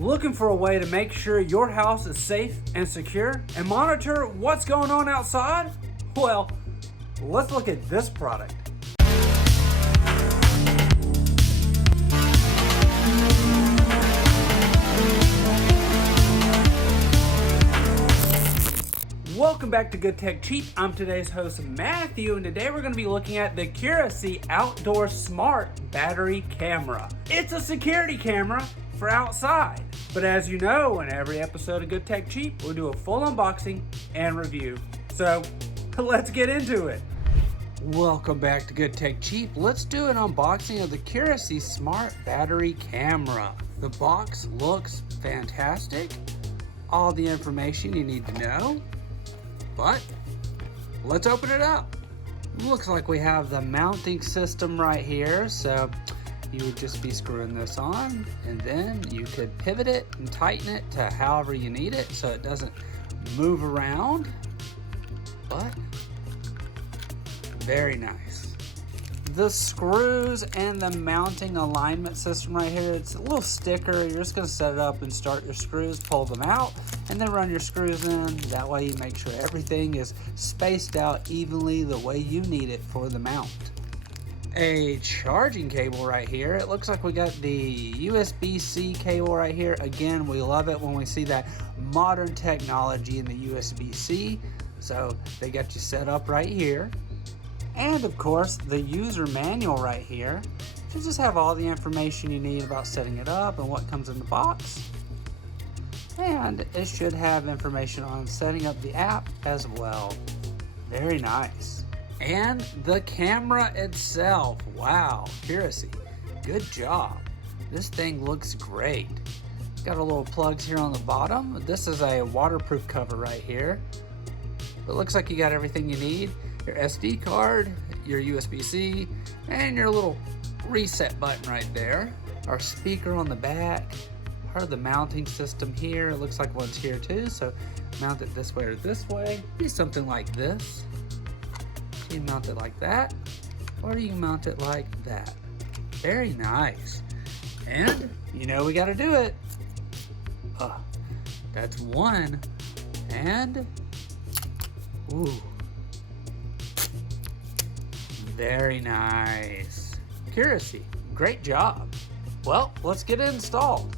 Looking for a way to make sure your house is safe and secure and monitor what's going on outside? Well, let's look at this product. Welcome back to Good Tech Cheap. I'm today's host, Matthew, and today we're going to be looking at the CURISEE Outdoor Smart Battery Camera. It's a security camera for outside. But as you know, in every episode of Good Tech Cheap, we'll do a full unboxing and review. So let's get into it. Welcome back to Good Tech Cheap. Let's do an unboxing of the CURISEE Smart Battery Camera. The box looks fantastic. All the information you need to know. But let's open it up. Looks like we have the mounting system right here. So you would just be screwing this on, and then you could pivot it and tighten it to however you need it so it doesn't move around. But very nice. The screws and the mounting alignment system right here, it's a little sticker. You're just going to set it up and start your screws, pull them out, and then run your screws in. That way you make sure everything is spaced out evenly the way you need it for the mount. A charging cable right here. It looks like we got the USB-C cable right here. Again, we love it when we see that modern technology in the USB-C. So they got you set up right here. And of course, the user manual right here. You just have all the information you need about setting it up and what comes in the box. And it should have information on setting up the app as well. Very nice. And the camera itself. Wow, CURISEE, good job. This thing looks great. Got a little plugs here on the bottom. This is a waterproof cover right here. It looks like you got everything you need. Your SD card, your USB-C, and your little reset button right there. Our speaker on the back, part of the mounting system here. It looks like one's here too, so mount it this way or this way. Be something like this. You can mount it like that, or you can mount it like that. Very nice. And you know we gotta do it. That's one. And ooh. Very nice. CURISEE, great job. Well, let's get it installed.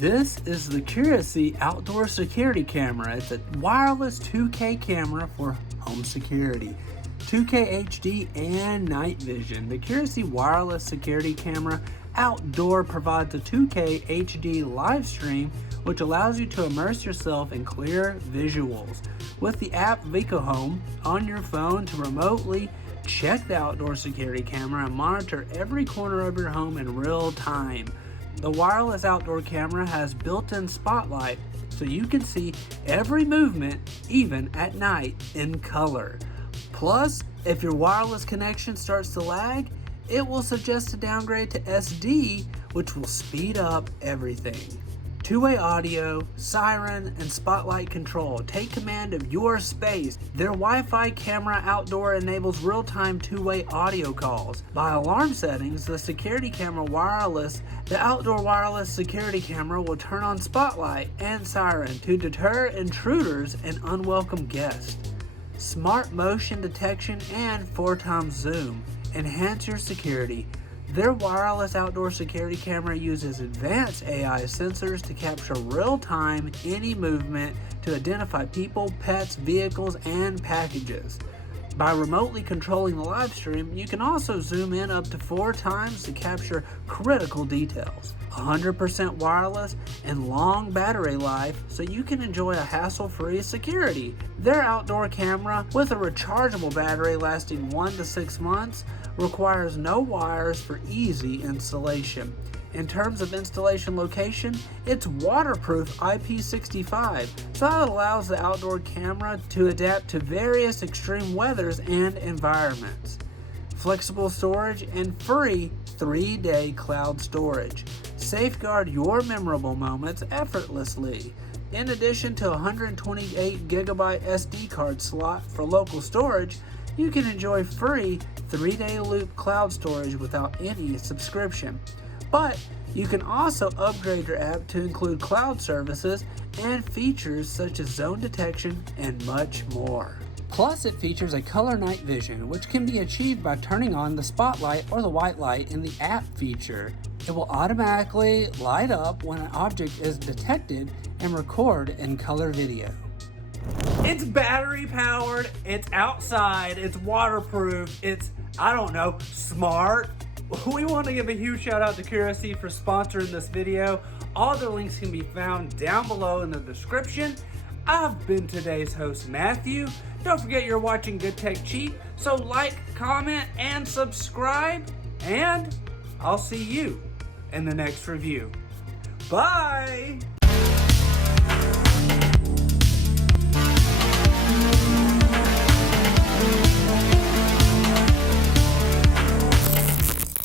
This is the CURISEE Outdoor Security Camera. It's a wireless 2K camera for home security, 2K HD and night vision. The CURISEE Wireless Security Camera Outdoor provides a 2K HD live stream, which allows you to immerse yourself in clear visuals. With the app VicoHome on your phone to remotely check the outdoor security camera and monitor every corner of your home in real time. The wireless outdoor camera has built-in spotlight, so you can see every movement, even at night, in color. Plus, if your wireless connection starts to lag, it will suggest a downgrade to SD, which will speed up everything. Two-way audio, siren, and spotlight control. Take command of your space. Their Wi-Fi camera outdoor enables real-time two-way audio calls. By alarm settings, the outdoor wireless security camera will turn on spotlight and siren to deter intruders and unwelcome guests. Smart motion detection and 4x zoom. Enhance your security. Their wireless outdoor security camera uses advanced AI sensors to capture real-time any movement to identify people, pets, vehicles, and packages. By remotely controlling the live stream, you can also zoom in up to 4 times to capture critical details. 100% wireless and long battery life, so you can enjoy a hassle-free security. Their outdoor camera, with a rechargeable battery lasting 1 to 6 months, requires no wires for easy installation. In terms of installation location, it's waterproof IP65, so that allows the outdoor camera to adapt to various extreme weathers and environments. flexible storage, and free 3-day cloud storage. Safeguard your memorable moments effortlessly. In addition to a 128 gigabyte SD card slot for local storage, you can enjoy free 3-day loop cloud storage without any subscription. But you can also upgrade your app to include cloud services and features such as zone detection and much more. Plus, it features a color night vision, which can be achieved by turning on the spotlight or the white light in the app feature. It will automatically light up when an object is detected and record in color video. It's battery powered, it's outside, it's waterproof, it's, smart. We want to give a huge shout out to CURISEE for sponsoring this video. All the links can be found down below in the description. I've been today's host, Matthew. Don't forget you're watching Good Tech Cheap, so like, comment, and subscribe, and I'll see you in the next review. Bye!